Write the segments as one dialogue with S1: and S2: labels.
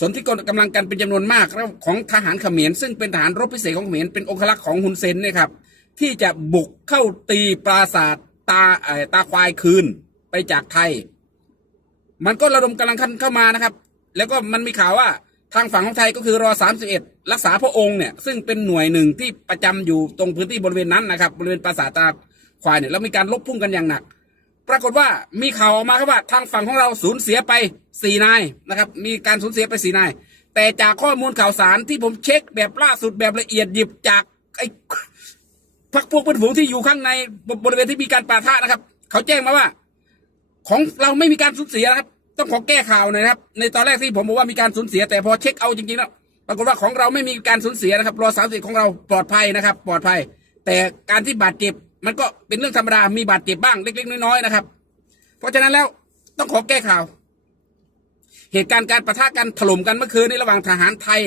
S1: สนที่กำลังกันเป็นจำนวนมากของทหารเขมรซึ่งเป็นทหารรบพิเศษของเขมรเป็นองครักษ์ของฮุนเซนเนี่ยครับที่จะบุกเข้าตีปราสาทตาตาควายคืนไปจากไทย มันก็ระดมกำลังคันเข้ามานะครับ แล้วก็มันมีข่าวว่าทางฝั่งของไทยก็คือรอ 31 รักษาพระองค์เนี่ยซึ่งเป็นหน่วยหนึ่งที่ประจำอยู่ตรงพื้นที่บริเวณนั้นนะครับบริเวณปราสาทตาควายเนี่ยแล้วมีการลบพุ่งกันอย่างหนัก ปรากฏว่ามีข่าวออกมาครับว่าทางฝั่งของเราสูญเสียไปสี่นายนะครับมีการสูญเสียไปสี่นาย แต่จากข้อมูลข่าวสารที่ผมเช็คแบบล่าสุดแบบละเอียดหยิบจากไอ้พักพวกเพื่อนฝูงที่อยู่ข้างในบริเวณที่มีการปะทะนะครับ เขาแจ้งมาว่า ของเราไม่มีการสูญเสียนะครับ ต้องขอแก้ข่าวหน่อยนะครับ ในตอนแรกที่ผมบอกว่ามีการสูญเสีย แต่พอเช็คเอาจริงๆแล้วปรากฏว่าของเราไม่มีการสูญเสียนะครับรอสามสิบของเราปลอดภัยนะครับ ปลอดภัย แต่การที่บาดเจ็บ มันก็เป็นเรื่องธรรมดา มีบาดเจ็บบ้างเล็กๆน้อยๆนะครับ เพราะฉะนั้นแล้วต้องขอแก้ข่าว เหตุการณ์การประทะกันถล่มกันเมื่อคืนในระหว่างทหารไทย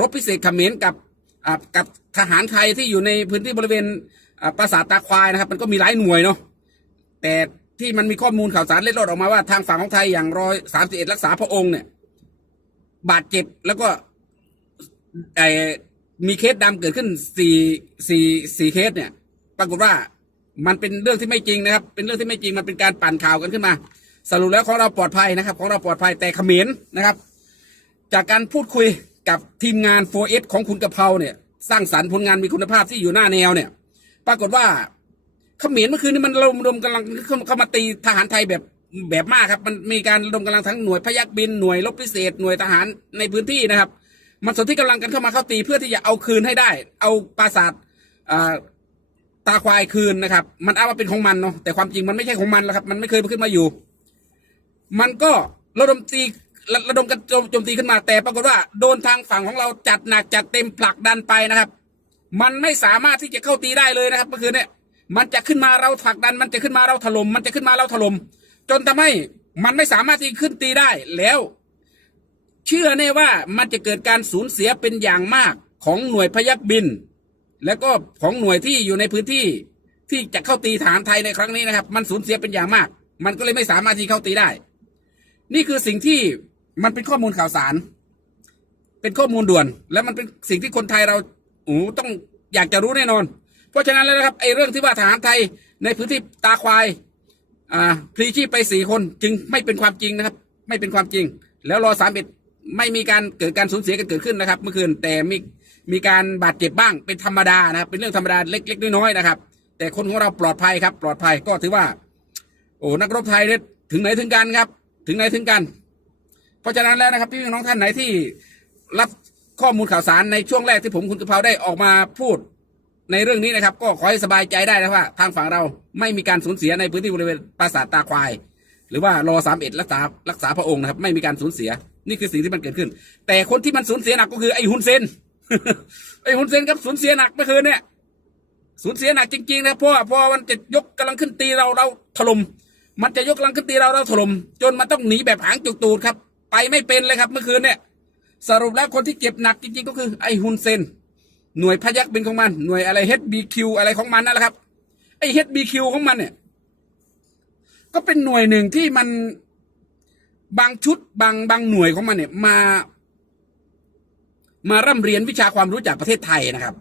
S1: รบพิเศษเขมรกับกับทหารไทยที่อยู่ในพื้นที่บริเวณปราสาทตาควายนะครับ มันก็มีหลายหน่วยเนาะแต่ที่มันมีข้อมูลข่าวสารเล็ดลอดออกมาว่าทางฝั่งของไทยอย่างร้อยสามสิบเอ็ดรักษาพระองค์เนี่ย บาดเจ็บแล้วก็ไอมีเคสดำเกิดขึ้นสี่สี่สี่เคสเนี่ย ปรากฏว่ามันเป็นเรื่องที่ไม่จริงนะครับ เป็นเรื่องที่ไม่จริงมันเป็นการปั่นข่าวกันขึ้นมา สรุปแล้วของเราปลอดภัยนะครับ ของเราปลอดภัยแต่เขมรนะครับ จากการพูดคุยกับทีมงาน 4S ของคุณกะเพราเนี่ย สร้างสรรค์ผลงานมีคุณภาพที่อยู่หน้าแนวเนี่ย ปรากฏว่าเขมรเมื่อคืนนี้มันระดมกำลังเข้ามาตีทหารไทยแบบแบบมากครับ มันมีการระดมกำลังทั้งหน่วยพยักบินหน่วยรบพิเศษหน่วยทหารในพื้นที่นะครับ มันสนที่กำลังกันเข้ามาเข้าตีเพื่อที่จะเอาคืนให้ได้ เอาปราสาทอ่า ตาควายคืนนะครับ มันอ้างว่าเป็นของมันเนาะแต่ความจริงมันไม่ใช่ของมันแล้วครับ มันไม่เคยขึ้นมาอยู่ มันก็ระดมตีระระดมกันโจมตีขึ้นมา แต่ปรากฏว่าโดนทางฝั่งของเราจัดหนักจัดเต็มผลักดันไปนะครับ มันไม่สามารถที่จะเข้าตีได้เลยนะครับเมื่อคืนเนี่ยมันจะขึ้นมาเราผลักดัน มันจะขึ้นมาเราถล่มมันจะขึ้นมาเราถล่มจนทำให้มันไม่สามารถที่ขึ้นตีได้แล้ว เชื่อแน่ว่ามันจะเกิดการสูญเสียเป็นอย่างมากของหน่วยพยักบิน แล้วก็ของหน่วยที่อยู่ในพื้นที่ที่จะเข้าตีฐานไทยในครั้งนี้นะครับ มันสูญเสียเป็นอย่างมาก มันก็เลยไม่สามารถที่เข้าตีได้ นี่คือสิ่งที่มันเป็นข้อมูลข่าวสาร เป็นข้อมูลด่วน และมันเป็นสิ่งที่คนไทยเราโอ้ต้องอยากจะรู้แน่นอน เพราะฉะนั้นแล้วนะครับไอ้เรื่องที่ว่าทหารไทยในพื้นที่ตาควายอ่าพลีชีพไปสี่คนจึงไม่เป็นความจริงนะครับ ไม่เป็นความจริง แล้วรอสามเอ็ดไม่มีการเกิดการสูญเสียกันเกิดขึ้นนะครับ เมื่อคืนแต่มี มีการบาดเจ็บบ้างเป็นธรรมดานะครับเป็นเรื่องธรรมดาเล็กๆน้อยๆนะครับ แต่คนของเราปลอดภัยครับ ปลอดภัยก็ถือว่า โอ้นักรบไทยเนี่ยถึงไหนถึงกันครับ ถึงไหนถึงกัน เพราะฉะนั้นแล้วนะครับพี่น้องท่านไหนที่รับข้อมูลข่าวสารในช่วงแรกที่ผมคุณกะเพราได้ออกมาพูดในเรื่องนี้นะครับ ก็ขอให้สบายใจได้นะว่า ทางฝั่งเราไม่มีการสูญเสียในพื้นที่บริเวณปราสาทตาควาย หรือว่ารอสามเอ็ดรักษารักษาพระองค์นะครับ ไม่มีการสูญเสีย นี่คือสิ่งที่มันเกิดขึ้น แต่คนที่มันสูญเสียหนักก็คือไอ้ฮุนเซน ไอ้ฮุนเซนครับสูญเสียหนักเมื่อคืนเนี่ยสูญเสียหนักจริงๆนะเพราะว่าพอมันจะยกกำลังขึ้นตีเราเราถล่มมันจะยกกำลังขึ้นตีเราเราถล่มจนมันต้องหนีแบบหางจุกตูดครับ ไปไม่เป็นเลยครับเมื่อคืนเนี่ย สรุปแล้วคนที่เจ็บหนักจริงๆก็คือไอ้ฮุนเซน หน่วยพยักบินของมันหน่วยอะไร HBQ อะไรของมันนั่นแหละครับไอ้ HBQ ของมันเนี่ย ก็เป็นหน่วยหนึ่งที่มันบางชุดบางบางหน่วยของมันเนี่ยมา มาร่ำเรียนวิชาความรู้จากประเทศไทยนะครับ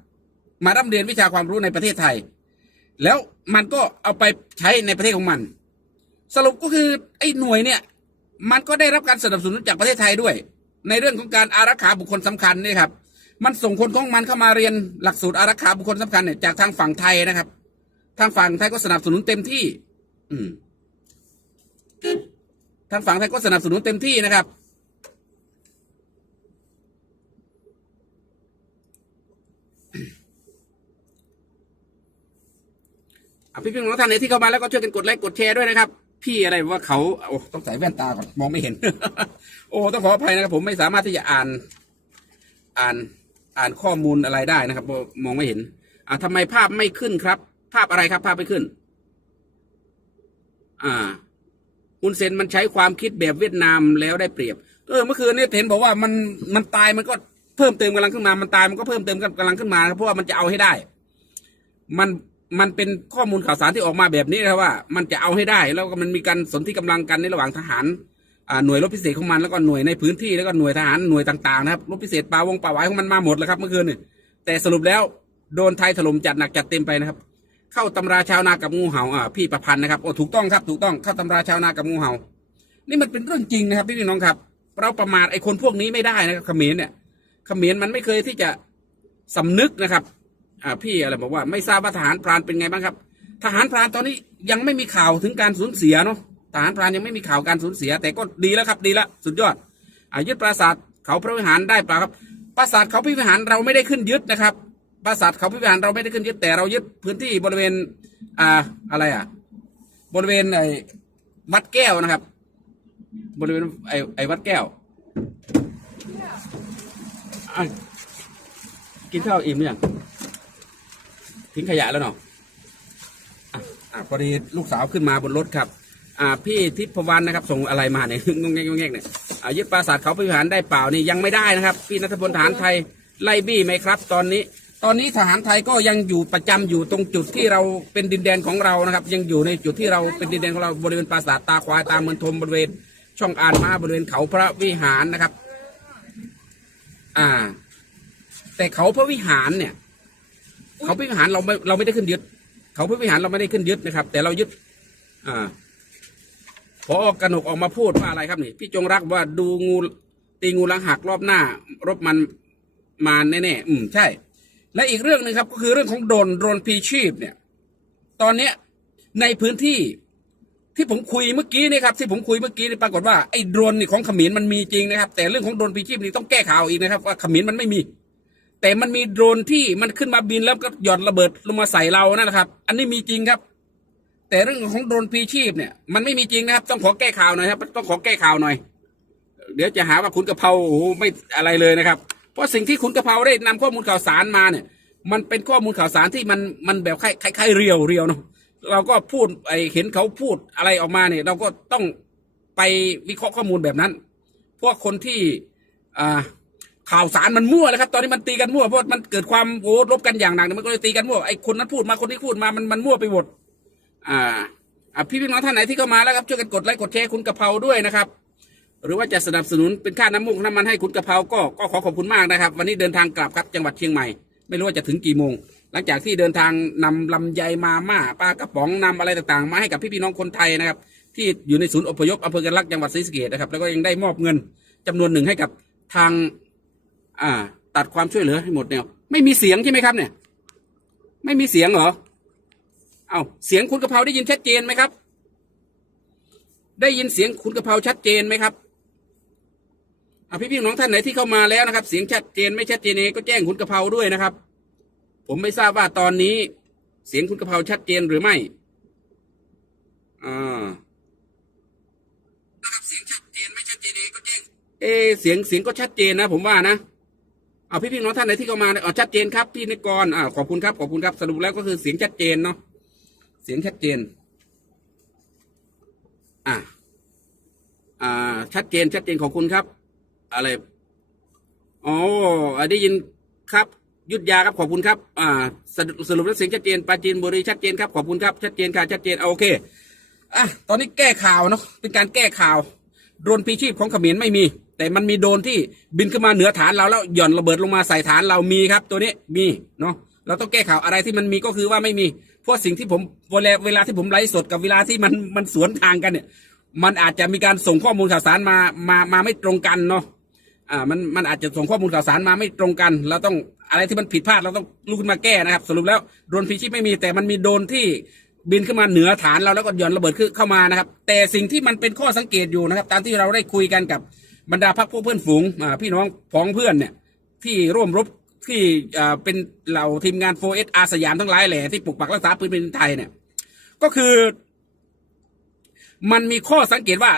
S1: มาร่ำเรียนวิชาความรู้ในประเทศไทย แล้วมันก็เอาไปใช้ในประเทศของมัน สรุปก็คือไอ้หน่วยเนี่ย มันก็ได้รับการสนับสนุนจากประเทศไทยด้วย ในเรื่องของการอารักขาบุคคลสำคัญนี่ครับ มันส่งคนของมันเข้ามาเรียนหลักสูตรอารักขาบุคคลสำคัญเนี่ยจากทางฝั่งไทยนะครับ ทางฝั่งไทยก็สนับสนุนเต็มที่ อืมทางฝั่งไทยก็สนับสนุนเต็มที่นะครับ พี่พี่น้องท่านไหนที่เข้ามาแล้วก็ช่วยกันกดไลค์กดแชร์ด้วยนะครับ พี่อะไรว่าเขาโอ้ต้องใส่แว่นตาก่อนมองไม่เห็น โอ้ต้องขออภัยนะครับ ผมไม่สามารถที่จะอ่าน อ่านอ่านข้อมูลอะไรได้นะครับมองไม่เห็น อ่าทำไมภาพไม่ขึ้นครับ ภาพอะไรครับ ภาพไม่ขึ้น อ่าคุณเซนมันใช้ความคิดแบบเวียดนามแล้วได้เปรียบ เออเมื่อคืนนี้เห็นบอกว่ามันมันตายมันก็เพิ่มเติมกำลังขึ้นมา มันตายมันก็เพิ่มเติมกำลังขึ้นมา เพราะว่ามันจะเอาให้ได้ มัน มันเป็นข้อมูลข่าวสารที่ออกมาแบบนี้นะว่า มันจะเอาให้ได้ แล้วก็มันมีการสนที่กำลังกันในระหว่างทหารหน่วยรบพิเศษของมันแล้วก็หน่วยในพื้นที่แล้วก็หน่วยทหารหน่วยต่างๆนะครับรบพิเศษป่าวงป่าหวายของมันมาหมดแล้วครับเมื่อคืนนี่แต่สรุปแล้วโดนไทยถล่มจัดหนักจัดเต็มไปนะครับ เข้าตำราชาวนากับงูเห่าอ่าพี่ประพันธ์นะครับโอ้ถูกต้องครับถูกต้องเข้าตำราชาวนากับงูเห่า นี่มันเป็นเรื่องจริงนะครับพี่น้องครับ เราประมาทไอ้คนพวกนี้ไม่ได้นะครับเขมรเนี่ยเขมรมันไม่เคยที่จะสำนึกนะครับ อ่าพี่อะไรบอกว่า ไม่ทราบว่าทหารพรานเป็นไงบ้างครับ ทหารพรานตอนนี้ยังไม่มีข่าวถึงการสูญเสียเนาะทหารพรานยังไม่มีข่าวการสูญเสีย แต่ก็ดีแล้วครับดีแล้วสุดยอดอายึดปราสาทเขาพระวิหารได้ปล่าครับ ปราสาทเขาพระวิหารเราไม่ได้ขึ้นยึดนะครับ ปราสาทเขาพระวิหารเราไม่ได้ขึ้นยึดแต่เรายึดพื้นที่บริเวณอ่าอะไรอะ บริเวณไอ้วัดแก้วนะครับ บริเวณไอ้ไอ้วัดแก้วกินข้าวอิ่มหรือยัง ทิ้งขยะแล้วเนาะอะอะพอดีลูกสาวขึ้นมาบนรถครับ อ่า พี่ทิพวรรณนะครับ ส่งอะไรมาเนี่ย งงแงงงงเนี่ยอ่ายึดปราสาทเขาพิหารได้เปล่านี่ยังไม่ได้นะครับ พี่นัทพลทหารไทยไล่บี้ไหมครับ ตอนนี้ ตอนนี้ทหารไทยก็ยังอยู่ประจำอยู่ตรงจุดที่เราเป็นดินแดนของเรานะครับ ยังอยู่ในจุดที่เราเป็นดินแดนของเราบริเวณปราสาทตาควายตามเมืองทมบริเวณช่องอานมาบริเวณเขาพระวิหารนะครับ อ่า แต่เขาพระวิหารเนี่ย เขาพระวิหารเราไม่เราไม่ได้ขึ้นยึด เขาพระวิหารเราไม่ได้ขึ้นยึดนะครับ แต่เรายึด อ่าพอกนกออกมาพูดว่าอะไรครับนี่ พี่จงรักว่าดูงูตีงูหลังหักรอบหน้า รบมันมาแน่ๆอืมใช่ และอีกเรื่องหนึ่งครับก็คือเรื่องของโดนโดนพีชีพเนี่ย ตอนเนี้ยในพื้นที่ที่ผมคุยเมื่อกี้นี่ครับที่ผมคุยเมื่อกี้นี่ปรากฏว่าไอ้โดรนนี่ของขมรมันมีจริงนะครับ แต่เรื่องของโดรนพีชีพนี่ต้องแก้ข่าวอีกนะครับ ว่าขมรมันไม่มี แต่มันมีโดรนที่มันขึ้นมาบินแล้วก็หย่อนระเบิดลงมาใส่เรานั่นนะครับ อันนี้มีจริงครับ แต่เรื่องของโดรนพีชีพเนี่ย มันไม่มีจริงนะครับ ต้องขอแก้ข่าวหน่อยครับ ต้องขอแก้ข่าวหน่อย เดี๋ยวจะหาว่าคุณกะเพราโอ้โหไม่อะไรเลยนะครับ เพราะสิ่งที่คุณกะเพราได้นำข้อมูลข่าวสารมาเนี่ย มันเป็นข้อมูลข่าวสารที่มันมันแบบคล้ายๆเรียวเรียวเนาะเราก็พูดไอเห็นเขาพูดอะไรออกมาเนี่ย เราก็ต้องไปวิเคราะห์ข้อมูลแบบนั้น พวกคนที่อ่า ข่าวสารมันมั่วแล้วครับ ตอนนี้มันตีกันมั่วเพราะมันเกิดความโอ้รบกันอย่างหนักเนี่ยมันก็เลยตีกันมั่วไอ้คนนั้นพูดมาคนนี้พูดมามันมันมั่วไปหมดอ่าอะพี่พี่น้องท่านไหนที่เข้ามาแล้วครับช่วยกันกดไลค์กดแชร์คุณกะเพราด้วยนะครับ หรือว่าจะสนับสนุนเป็นค่าน้ำมูกน้ำมันให้คุณกะเพราก็ก็ขอขอบคุณมากนะครับ วันนี้เดินทางกลับครับจังหวัดเชียงใหม่ ไม่รู้ว่าจะถึงกี่โมง หลังจากที่เดินทางนำลำไยมาม่าปลากระป๋องนำอะไรต่างๆ มาให้กับพี่พี่น้องคนไทยนะครับ ที่อยู่ในศูนย์อพยพอำเภอกันลักจังหวัดศรีสะเกษนะครับแล้วก็ยังได้มอบเงินจำนวนหนึ่งให้กับทาง อ่า ตัดความช่วยเหลือให้หมดแนวไม่มีเสียงใช่ไหมครับ เนี่ย ไม่มีเสียงเหรอ เอาเสียงคุณกะเพราได้ยินชัดเจนไหมครับ ได้ยินเสียงคุณกะเพราชัดเจนไหมครับอะพี่พี่น้องท่านไหนที่เข้ามาแล้วนะครับ เสียงชัดเจนไม่ชัดเจนเองก็แจ้งคุณกะเพราด้วยนะครับ ผมไม่ทราบว่าตอนนี้ เสียงคุณกะเพราชัดเจนหรือไม่อ่านะครับเสียงชัดเจนไม่ชัดเจนเองก็แจ้งเอะเสียงเสียงก็ชัดเจนนะ ผมว่านะ เอาพี่พี่น้องท่านไหนที่เข้ามาเนี่ยอ๋อชัดเจนครับพี่นิกรอ่าขอบคุณครับขอบคุณครับสรุปแล้วก็คือเสียงชัดเจนเนาะเสียงชัดเจน อ่าอ่า ชัดเจนชัดเจนขอบคุณครับ อะไรอ๋อได้ยินครับยุทธยาครับขอบคุณครับ อ่า สรุปสรุปแล้วเสียงชัดเจนปาจีนบุรีชัดเจนครับขอบคุณครับชัดเจนค่ะชัดเจนเอาโอเคอะตอนนี้แก้ข่าวเนาะเป็นการแก้ข่าวโดรนพีชีพของเขมรไม่มี แต่มันมีโดนที่บินขึ้นมาเหนือฐานเราแล้วหย่อนระเบิดลงมาใส่ฐานเรามีครับ ตัวนี้มีเนาะเราต้องแก้ข่าวอะไรที่มันมีก็คือว่าไม่มีเพราะสิ่งที่ผมเวลาเวลาที่ผมไลฟ์สดกับเวลาที่มันมันสวนทางกันเนี่ย มันอาจจะมีการส่งข้อมูลข่าวสารมามามาไม่ตรงกันเนาะอ่ามันมันอาจจะส่งข้อมูลข่าวสารมาไม่ตรงกัน เราต้องอะไรที่มันผิดพลาดเราต้องลุกขึ้นมาแก้นะครับ สรุปแล้วโดนพีชีพไม่มีแต่มันมีโดนที่บินขึ้นมาเหนือฐานเราแล้วก็หย่อนระเบิดขึ้นเข้ามานะครับ แต่สิ่งที่มันเป็นข้อสังเกตอยู่นะครับ ตามที่เราได้คุยกันกับ บรรดาพรรคพวกเพื่อนฝูงพี่น้องพ้องเพื่อนเนี่ยที่ร่วมรบที่เป็นเหล่าทีมงานโฟเอสอาสยามทั้งหลายแหล่ที่ปกปักรักษาพื้นแผ่นไทยเนี่ยก็คือ มันมีข้อสังเกตว่า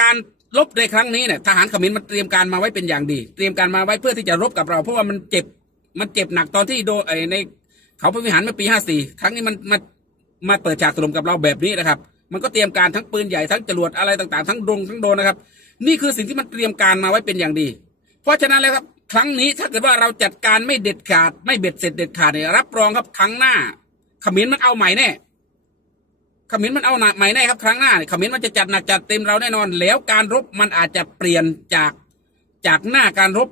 S1: การรบในครั้งนี้เนี่ยทหารเขมรมันเตรียมการมาไว้เป็นอย่างดี เตรียมการมาไว้เพื่อที่จะรบกับเรา เพราะว่ามันเจ็บมันเจ็บหนักตอนที่โดนไอ้ในเขาพระวิหารเมื่อปีห้าสี่ครั้งนี้มันมามาเปิดฉากถล่มกับเราแบบนี้นะครับ มันก็เตรียมการทั้งปืนใหญ่ทั้งจรวดอะไรต่างๆ ทั้งดงทั้งโดนนะครับ นี่คือสิ่งที่มันเตรียมการมาไว้เป็นอย่างดี เพราะฉะนั้นแล้วครับครั้งนี้ถ้าเกิดว่าเราจัดการไม่เด็ดขาด ไม่เบ็ดเสร็จเด็ดขาดเนี่ยรับรองครับครั้งหน้าขมรมันเอาใหม่แน่ขมรมันเอาหนักไหม่แน่ครับครั้งหน้าเนี่ยเขมรมันจะจัดหนักจัดเต็มเราแน่นอน แล้วการรบมันอาจจะเปลี่ยนจากจากหน้าการรบ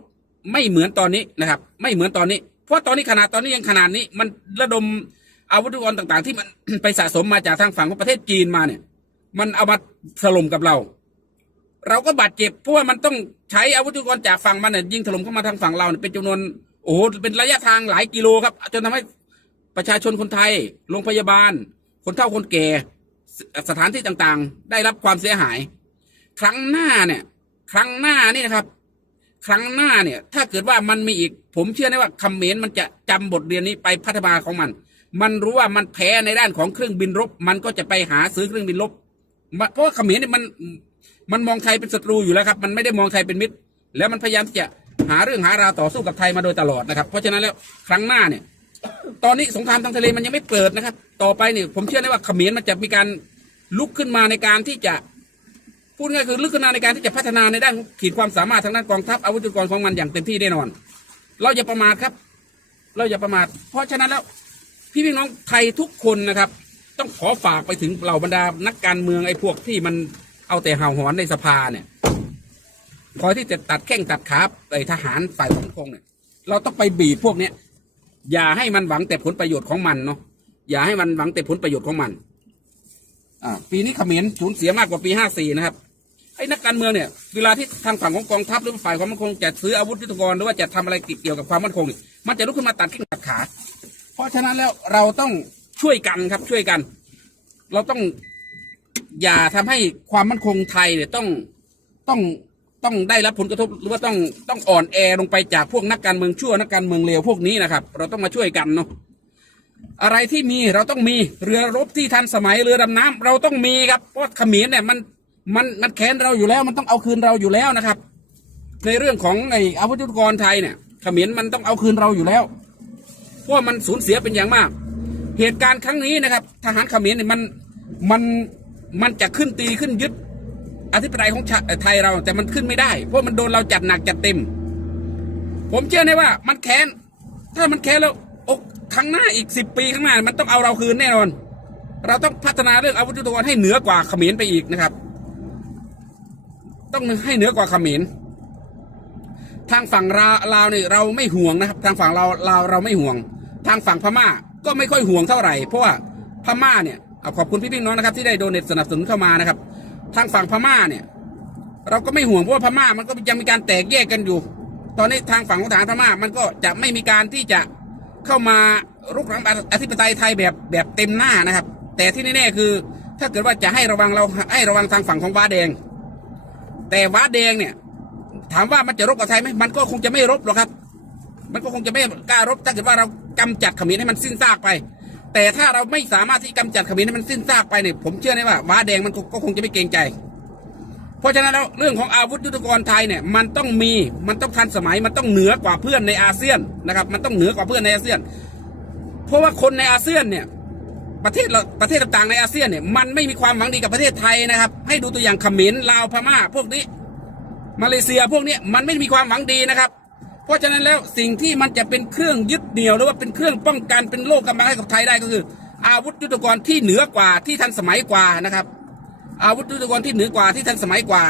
S1: ไม่เหมือนตอนนี้นะครับ ไม่เหมือนตอนนี้ เพราะตอนนี้ขนาดตอนนี้ยังขนาดนี้ มันระดมอาวุธยุปกรณ์ต่าง ๆ ที่มันไปสะสมมาจากทางฝั่งของประเทศจีนมาเนี่ย มันเอามาถล่มกับเรา เราก็บาดเจ็บเพราะว่ามันต้องใช้อาวุธยุทโธปกรณ์จากฝั่งมันเนี่ยยิงถล่มเข้ามาทางฝั่งเราเนี่ยเป็นจำนวนโอ้โหเป็นระยะทางหลายกิโลครับ จนทำให้ประชาชนคนไทยโรงพยาบาล คนเฒ่าคนแก่สถานที่ต่างๆ ได้รับความเสียหาย ครั้งหน้าเนี่ย ครั้งหน้านี่นะครับ ครั้งหน้าเนี่ย ถ้าเกิดว่ามันมีอีก ผมเชื่อได้ว่าคำเมนมันจะจำบทเรียนนี้ไปพัฒนาของมัน มันรู้ว่ามันแพ้ในด้านของเครื่องบินรบ มันก็จะไปหาซื้อเครื่องบินรบเพราะว่าเขมรเนี่ยมัน มันมองไทยเป็นศัตรูอยู่แล้วครับ มันไม่ได้มองไทยเป็นมิตร แล้วมันพยายามที่จะหาเรื่องหาราวต่อสู้กับไทยมาโดยตลอดนะครับ เพราะฉะนั้นแล้วครั้งหน้าเนี่ย ตอนนี้สงครามทางทะเลมันยังไม่เปิดนะครับ ต่อไปเนี่ยผมเชื่อได้ว่าเขมรมันจะมีการลุกขึ้นมาในการที่จะพูดง่ายคือลุกขึ้นมาในการที่จะพัฒนาในด้านขีดความสามารถทางด้านกองทัพอาวุธยุทโธปกรณ์ของมันอย่างเต็มที่แน่นอน เราอย่าประมาทครับ เราอย่าประมาท เพราะฉะนั้นแล้วพี่พี่น้องไทยทุกคนนะครับ ต้องขอฝากไปถึงเหล่าบรรดานักการเมืองไอ้พวกที่มัน เอาแต่เห่าหอนในสภาเนี่ยคอยที่จะตัดแข้งตัดขาไอ้ทหารฝ่ายความมั่นคงเนี่ย เราต้องไปบีบพวกเนี้ยอย่าให้มันหวังแต่ผลประโยชน์ของมันเนาะอย่าให้มันหวังแต่ผลประโยชน์ของมัน อ่า ปีนี้เขมรสูญเสียมากกว่าปีห้าสี่นะครับไอ้นักการเมืองเนี่ย เวลาที่ทางฝั่งของกองทัพหรือฝ่ายความมั่นคงจะซื้ออาวุธยุทโธปกรณ์หรือว่าจะทำอะไรเกี่ยวกับความมั่นคงเนี่ยมันจะลุกขึ้นมาตัดแข้งตัดขา เพราะฉะนั้นแล้วเราต้องช่วยกันครับช่วยกัน เราต้อง อย่าทำให้ความมั่นคงไทยเนี่ยต้องต้องต้องได้รับผลกระทบหรือว่าต้องต้องอ่อนแอลงไปจากพวกนักการเมืองชั่วนักการเมืองเลวพวกนี้นะครับ เราต้องมาช่วยกันเนาะอะไรที่มีเราต้องมีเรือรบที่ทันสมัยเรือดำน้ำเราต้องมีครับเพราะเขมรเนี่ยมันมันมันแค้นเราอยู่แล้วมันต้องเอาคืนเราอยู่แล้วนะครับ ในเรื่องของไอ้อาวุธยุทโธปกรณ์ไทยเนี่ยเขมรมันต้องเอาคืนเราอยู่แล้วเพราะมันสูญเสียเป็นอย่างมาก เหตุการณ์ครั้งนี้นะครับ ทหารเขมรเนี่ยมันมัน มันจะขึ้นตีขึ้นยึดอธิปไตยของชาไทยเราแต่มันขึ้นไม่ได้ เพราะมันโดนเราจัดหนักจัดเต็ม ผมเชื่อได้ว่า มันแค้น ถ้ามันแค้นแล้วอกครั้งหน้าอีกสิบปีข้างหน้า มันต้องเอาเราคืนแน่นอน เราต้องพัฒนาเรื่องอาวุธยุทโธปกรณ์ให้เหนือกว่าเขมรไปอีกนะครับ ต้องให้เหนือกว่าเขมรทางฝั่งลาลาวเนี่ยเราไม่ห่วงนะครับ ทางฝั่งเราลาวเราไม่ห่วง ทางฝั่งพม่าก็ไม่ค่อยห่วงเท่าไหร่ เพราะว่าพม่าเนี่ย เอาขอบคุณพี่พี่น้องนะครับที่ได้โดเนทสนับสนุนเข้ามานะครับ ทางฝั่งพม่าเนี่ย เราก็ไม่ห่วงเพราะว่าพม่ามันก็ยังมีการแตกแยกกันอยู่ ตอนนี้ทางฝั่งของทหารพม่ามันก็จะไม่มีการที่จะเข้ามารุกรานอธิปไตยไทยแบบแบบเต็มหน้านะครับ แต่ที่แน่ๆคือ ถ้าเกิดว่าจะให้ระวังเราให้ระวังทางฝั่งของว้าแดง แต่ว้าแดงเนี่ย ถามว่ามันจะรบกับไทยไหมมันก็คงจะไม่รบหรอกครับ มันก็คงจะไม่กล้ารบถ้าเกิดว่าเรากำจัดเขมรให้มันสิ้นซากไป แต่ถ้าเราไม่สามารถที่กำจัดขมรให้มันสิ้นซากไปเนี่ยผมเชื่อได้ว่าว้าแดงมันก็คงจะไม่เกรงใจ เพราะฉะนั้นแล้วเรื่องของอาวุธยุทโธปกรณ์ไทยเนี่ยมันต้องมีมันต้องทันสมัยมันต้องเหนือกว่าเพื่อนในอาเซียนนะครับ มันต้องเหนือกว่าเพื่อนในอาเซียน เพราะว่าคนในอาเซียนเนี่ยประเทศเราประเทศต่างๆในอาเซียนเนี่ยมันไม่มีความหวังดีกับประเทศไทยนะครับ ให้ดูตัวอย่างเขมรลาวพม่า พวกนี้ มาเลเซียพวกนี้มันไม่มีความหวังดีนะครับ ราะฉะนั้นแล้วสิ่งที่มันจะเป็นเครื่องยึดเหนี่ยวหรือว่าเป็นเครื่องป้องกันเป็นโลกกำบังให้กับไทยได้ก็คือ อาวุธยุทโธปกรณ์ที่เหนือกว่าที่ทันสมัยกว่านะครับ อาวุธยุทโธปกรณ์ที่เหนือกว่าที่ทันสมัยกว่า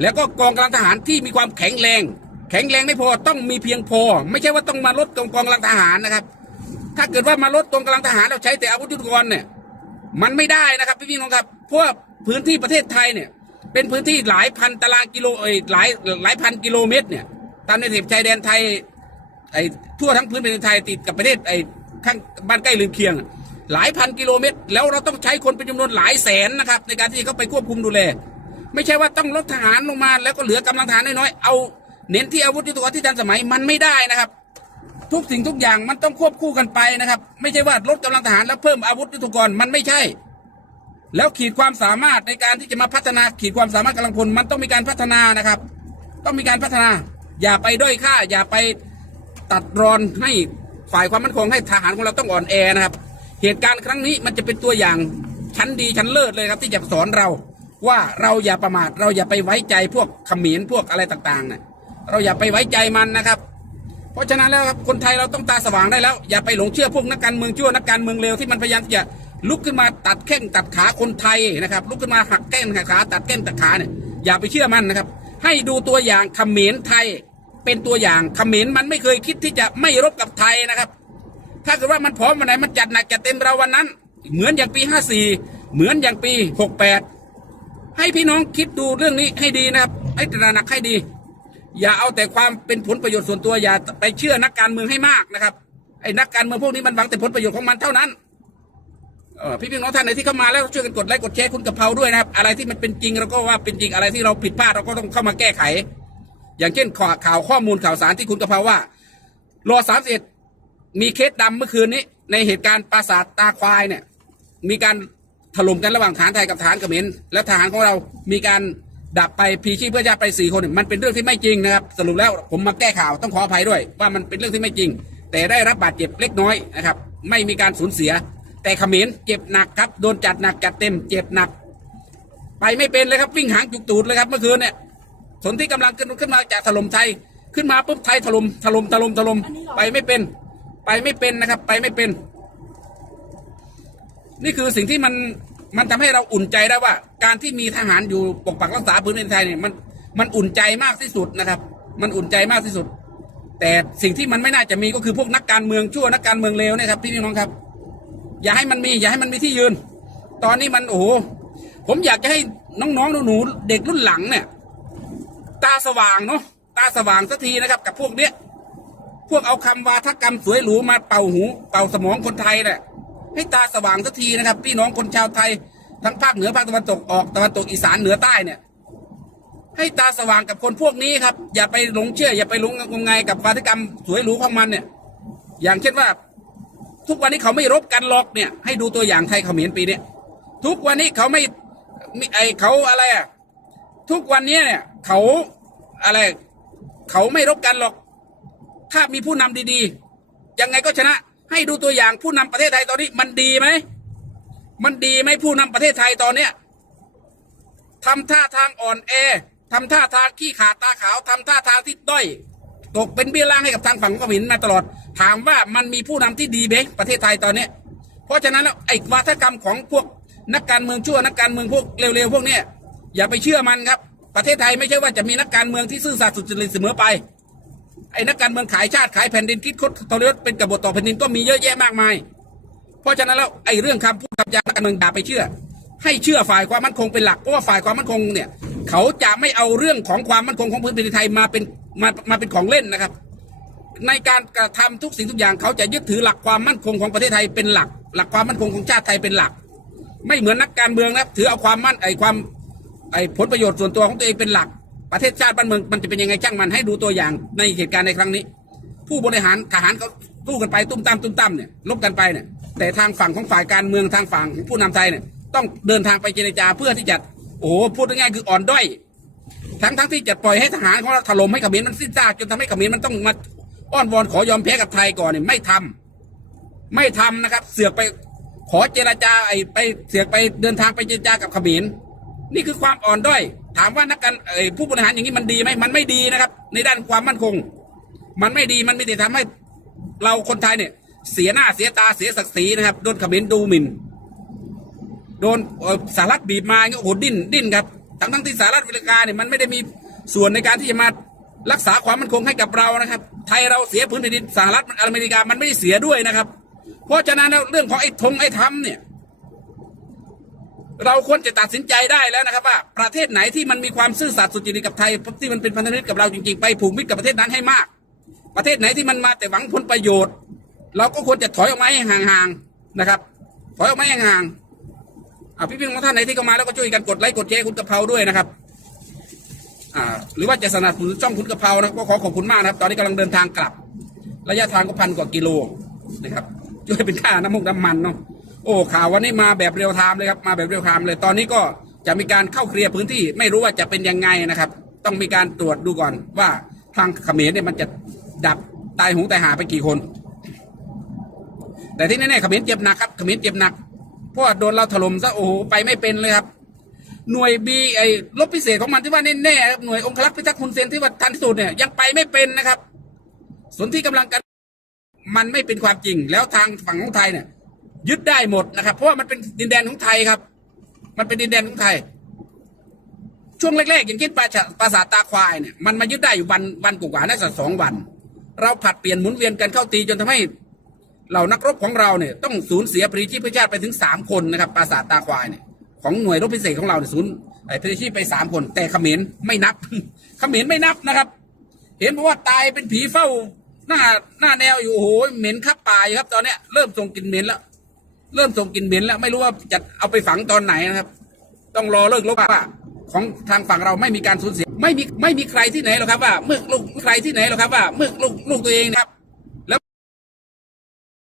S1: แล้วก็กองกำลังทหารที่มีความแข็งแรง แข็งแรงไม่พอต้องมีเพียงพอ ไม่ใช่ว่าต้องมาลดกองกองกำลังทหารนะครับ ถ้าเกิดว่ามาลดกองกำลังทหารเราใช้แต่อาวุธยุทโธปกรณ์เนี่ยมันไม่ได้นะครับพี่พี่น้องครับเพราะพื้นที่ประเทศไทยเนี่ยเป็นพื้นที่หลายพันตารางกิโลเอ้ยหลายหลายพันกิโลเมตรเนี่ย ตามในเขตชายแดนไทยไอ้ทั่วทั้งพื้นแผ่นดินไทยติดกับประเทศไอ้ข้างบ้านใกล้ลืมเคียง หลายพันกิโลเมตร แล้วเราต้องใช้คนเป็นจำนวนหลายแสนนะครับ ในการที่เขาไปควบคุมดูแล ไม่ใช่ว่าต้องลดทหารลงมา แล้วก็เหลือกำลังทหารน้อยๆเอาเน้นที่อาวุธยุทโธปกรณ์ที่ทันสมัยมันไม่ได้นะครับ ทุกสิ่งทุกอย่างมันต้องควบคู่กันไปนะครับ ไม่ใช่ว่าลดกำลังทหารแล้วเพิ่มอาวุธยุทโธปกรณ์มันไม่ใช่ แล้วขีดความสามารถในการที่จะมาพัฒนาขีดความสามารถกำลังพลมันต้องมีการพัฒนานะครับ ต้องมีการพัฒนา อย่าไปด้อยค่า อย่าไปตัดรอนให้ฝ่ายความมั่นคงให้ทหารของเราต้องอ่อนแอนะครับ เหตุการณ์ครั้งนี้มันจะเป็นตัวอย่างชั้นดีชั้นเลิศเลยครับ ที่จะสอนเราว่าเราอย่าประมาทเราอย่าไปไว้ใจพวกขมรพวกอะไรต่างๆเนี่ยเราอย่าไปไว้ใจมันนะครับ เพราะฉะนั้นแล้วครับคนไทยเราต้องตาสว่างได้แล้ว อย่าไปหลงเชื่อพวกนักการเมืองชั่วนักการเมืองเลวที่มันพยายามจะลุกขึ้นมาตัดแข้งตัดขาคนไทยนะครับ ลุกขึ้นมาหักแข้งหักขาตัดแข้งตัดขาเนี่ยอย่าไปเชื่อมันนะครับ ให้ดูตัวอย่างเขมรไทย เป็นตัวอย่างเขมรมันไม่เคยคิดที่จะไม่รบกับไทยนะครับ ถ้าเกิดว่ามันพร้อมวันไหนมันจัดหนักจัดเต็มเราวันนั้น เหมือนอย่างปี 54 เหมือนอย่างปี 68 ให้พี่น้องคิดดูเรื่องนี้ให้ดีนะครับ ให้ตระหนักให้ดี อย่าเอาแต่ความเป็นผลประโยชน์ส่วนตัวอย่าไปเชื่อนักการเมืองให้มากนะครับไอ้นักการเมืองพวกนี้มันหวังแต่ผลประโยชน์ของมันเท่านั้น พี่พี่น้องท่านไหนที่เข้ามาแล้วช่วยกันกดไลค์กดแชร์คุณกะเพราด้วยนะครับ อะไรที่มันเป็นจริงเราก็ว่าเป็นจริงอะไรที่เราผิดพลาดเราก็ต้องเข้ามาแก้ไข อย่างเช่นข่าวข่าวข้อมูลข่าวสารที่คุณกะเพราว่ารอสามสิบมีเคสดำเมื่อคืนนี้ ในเหตุการณ์ปราสาทตาควายเนี่ย มีการถล่มกันระหว่างฐานไทยกับฐานเขมรและทหารของเรามีการดับไปพีชีพเพื่อชาติไปสี่คนมันเป็นเรื่องที่ไม่จริงนะครับ สรุปแล้วผมมาแก้ข่าวต้องขออภัยด้วย ว่ามันเป็นเรื่องที่ไม่จริง แต่ได้รับบาดเจ็บเล็กน้อยนะครับ ไม่มีการสูญเสีย แต่เขมรเจ็บหนักครับโดนจัดหนักจัดเต็ม เจ็บหนัก ไปไม่เป็นเลยครับวิ่งหางจุกตูดเลยครับเมื่อคืนเนี่ยสนที่กำลังขึ้นขึ้นมาจากถล่มไทยขึ้นมาปุ๊บไทยถล่มถล่มถล่มถล่มไปไม่เป็น ไปไม่เป็นนะครับ ไปไม่เป็น นี่คือสิ่งที่มันมันทำให้เราอุ่นใจได้ว่า การที่มีทหารอยู่ปกปักรักษาพื้นแผ่นไทยเนี่ยมันมันอุ่นใจมากที่สุดนะครับ มันอุ่นใจมากที่สุด แต่สิ่งที่มันไม่น่าจะมีก็คือพวกนักการเมืองชั่วนักการเมืองเลวเนะครับพี่น้องครับ อย่าให้มันมี อย่าให้มันมีที่ยืน ตอนนี้มันโอ้โหผมอยากจะให้น้องๆหนูๆเด็กรุ่นหลังเนี่ย ตาสว่างเนาะตาสว่างสักทีนะครับ กับพวกเนี้ยพวกเอาคำวาทกรรมสวยหรูมาเป่าหู เป่าสมองคนไทยเนี่ยให้ตาสว่างสักทีนะครับ พี่น้องคนชาวไทย ทั้งภาคเหนือภาคตะวันตกออกตะวันตกอีสานเหนือใต้เนี่ย ให้ตาสว่างกับคนพวกนี้ครับ อย่าไปหลงเชื่อ อย่าไปหลงงมงายกับวาทกรรมสวยหรูของมันเนี่ย อย่างเช่นว่า ทุกวันนี้เขาไม่รบกันหรอกเนี่ย ให้ดูตัวอย่างไทยเขมรปีเนี้ยทุกวันนี้เขาไม่ไอเขาอะไรอะทุกวันนี้เนี่ย เขาอะไร เขาไม่รบกันหรอก ถ้ามีผู้นำดีๆ ยังไงก็ชนะ ให้ดูตัวอย่างผู้นำประเทศไทยตอนนี้ มันดีไหมมันดีไหมผู้นำประเทศไทยตอนเนี้ยทำท่าทางอ่อนแอทำท่าทางขี้ขาดตาขาวทำท่าทางที่ด้อย ตกเป็นเบี้ยล่างให้กับทางฝั่งของเขมาตลอด ถามว่ามันมีผู้นำที่ดีไหมประเทศไทยตอนนี้ เพราะฉะนั้นแล้วไอ้วาทกรรมของพวกนักการเมืองชั่วนักการเมืองพวกเร็วๆพวกเนี้ยอย่าไปเชื่อมันครับ ประเทศไทยไม่ใช่ว่าจะมีนักการเมืองที่ซื่อสัตย์สุจริตเสมอไปไอ้นักการเมืองขายชาติขายแผ่นดินคิดคดทรยศเป็นกบฏต่อแผ่นดินก็มีเยอะแยะมากมาย เพราะฉะนั้นแล้วไอ้เรื่องคำพูดคำจานักการเมืองอย่าไปเชื่อ ให้เชื่อฝ่ายความมั่นคงเป็นหลักเพราะว่าฝ่ายความมั่นคงเนี่ยเขาจะไม่เอาเรื่องของความมั่นคงของพื้นแผ่นดินไทยมาเป็น มามาเป็นของเล่นนะครับ ในการกระทำทุกสิ่งทุกอย่างเขาจะยึดถือหลักความมั่นคงของประเทศไทยเป็นหลัก หลักความมั่นคงของชาติไทยเป็นหลัก ไม่เหมือนนักการเมืองนะถือเอาความมั่นไอความไอผลประโยชน์ส่วนตัวของตัวเองเป็นหลัก ประเทศชาติบ้านเมืองมันจะเป็นยังไงช่างมันให้ดูตัวอย่างในเหตุการณ์ในครั้งนี้ ผู้บริหารทหารเขาสู้กันไปตุ้มตามตุ้มตามเนี่ยลบกันไปเนี่ยแต่ทางฝั่งของฝ่ายการเมืองทางฝั่งของผู้นำไทยเนี่ยต้องเดินทางไปเจรจาเพื่อที่จะโอ้โหพูดง่ายๆคืออ่อนด้อย ทั้งทั้งที่จะปล่อยให้ทหารของเราถล่มให้เขมรมันสิ้นซากจนทำให้เขมรมันต้องมาอ้อนวอนขอยอมแพ้กับไทยก่อนเนี่ยไม่ทำไม่ทำนะครับ เสือกไปขอเจรจาไอ้ไปเสือกไปเดินทางไปเจรจากับเขมรนี่คือความอ่อนด้อย ถามว่านักการไอ้ผู้บริหารอย่างนี้มันดีไหมมันไม่ดีนะครับ ในด้านความมั่นคง มันไม่ดีมันไม่ได้ทำให้เราคนไทยเนี่ย เสียหน้าเสียตาเสียศักดิ์ศรีนะครับโดนเขมรดูหมิ่นโดนสหรัฐบีบมาเงี้ยโอ้โหดิ้นดิ้นครับ ทั้งทั้งที่สหรัฐอเมริกาเนี่ยมันไม่ได้มีส่วนในการที่จะมารักษาความมั่นคงให้กับเรานะครับ ไทยเราเสียพื้นแผ่นดินสหรัฐอเมริกามันไม่ได้เสียด้วยนะครับ เพราะฉะนั้นเรื่องของไอ้ธงไอ้ธรรมเนี่ย เราควรจะตัดสินใจได้แล้วนะครับ ว่าประเทศไหนที่มันมีความซื่อสัตย์สุจริตกับไทยที่มันเป็นพันธมิตรกับเราจริงๆไปผูกมิตรกับประเทศนั้นให้มาก ประเทศไหนที่มันมาแต่หวังผลประโยชน์ เราก็ควรจะถอยออกมาให้ห่างๆนะครับ ถอยออกมาให้ห่างๆ อ่าพี่พี่น้องท่านไหนที่เข้ามาแล้วก็ช่วยกันกดไลค์กดแชร์คุณกะเพราด้วยนะครับ อ่า หรือว่าจะสนับสนุนช่องคุณกะเพรานะก็ขอขอบคุณมากนะครับ ตอนนี้กำลังเดินทางกลับ ระยะทางก็พันกว่ากิโลนะครับช่วยเป็นค่าน้ำมุกน้ำมันเนาะโอ้ข่าววันนี้มาแบบเรียลไทม์เลยครับมาแบบเรียลไทม์เลยตอนนี้ก็จะมีการเข้าเคลียร์พื้นที่ไม่รู้ว่าจะเป็นยังไงนะครับ ต้องมีการตรวจดูก่อนว่าทางเขมรเนี่ยมันจะดับตายหงตายหาไปกี่คน แต่ที่แน่ๆเขมรเจ็บหนักครับเขมรเจ็บหนัก เพราะโดนเราถล่มซะโอ้โหไปไม่เป็นเลยครับ หน่วยบีไอ้รบพิเศษของมันที่ว่าแน่ๆครับหน่วยองครักษ์พิทักษ์ฮุนเซนที่ว่าทันที่สุดเนี่ยยังไปไม่เป็นนะครับส่วนที่กำลังกันมันไม่เป็นความจริง แล้วทางฝั่งของไทยเนี่ยยึดได้หมดนะครับ เพราะว่ามันเป็นดินแดนของไทยครับ มันเป็นดินแดนของไทย ช่วงแรกๆอย่างเช่นปราชาปราสาทตาควายเนี่ยมันมายึดได้อยู่วันวันกว่าๆน่าจะสองวัน เราผัดเปลี่ยนหมุนเวียนกันเข้าตีจนทำให้ เหล่านักรบของเราเนี่ยต้องสูญเสียพรีชีพพระชาติไปถึงสามคนนะครับปราสาทตาควายเนี่ยของหน่วยรบพิเศษของเราเนี่ยสูญพรีชีพไปสามคน แต่เขมรไม่นับ เขมรไม่นับนะครับ เห็นบอกว่าตายเป็นผีเฝ้าหน้าหน้าแนวอยู่โอ้โหเหม็นคับป่าอยู่ครับ ตอนเนี้ยเริ่มส่งกลิ่นเหม็นแล้ว เริ่มส่งกลิ่นเหม็นแล้ว ไม่รู้ว่าจะเอาไปฝังตอนไหนนะครับ ต้องรอเลิกลบว่าของทางฝั่งเราไม่มีการสูญเสีย ไม่มีไม่มีใครที่ไหนหรอกครับว่าเมื่อลูกใครที่ไหนหรอกครับว่าเมื่อลูกลูกตัวเองนะครับ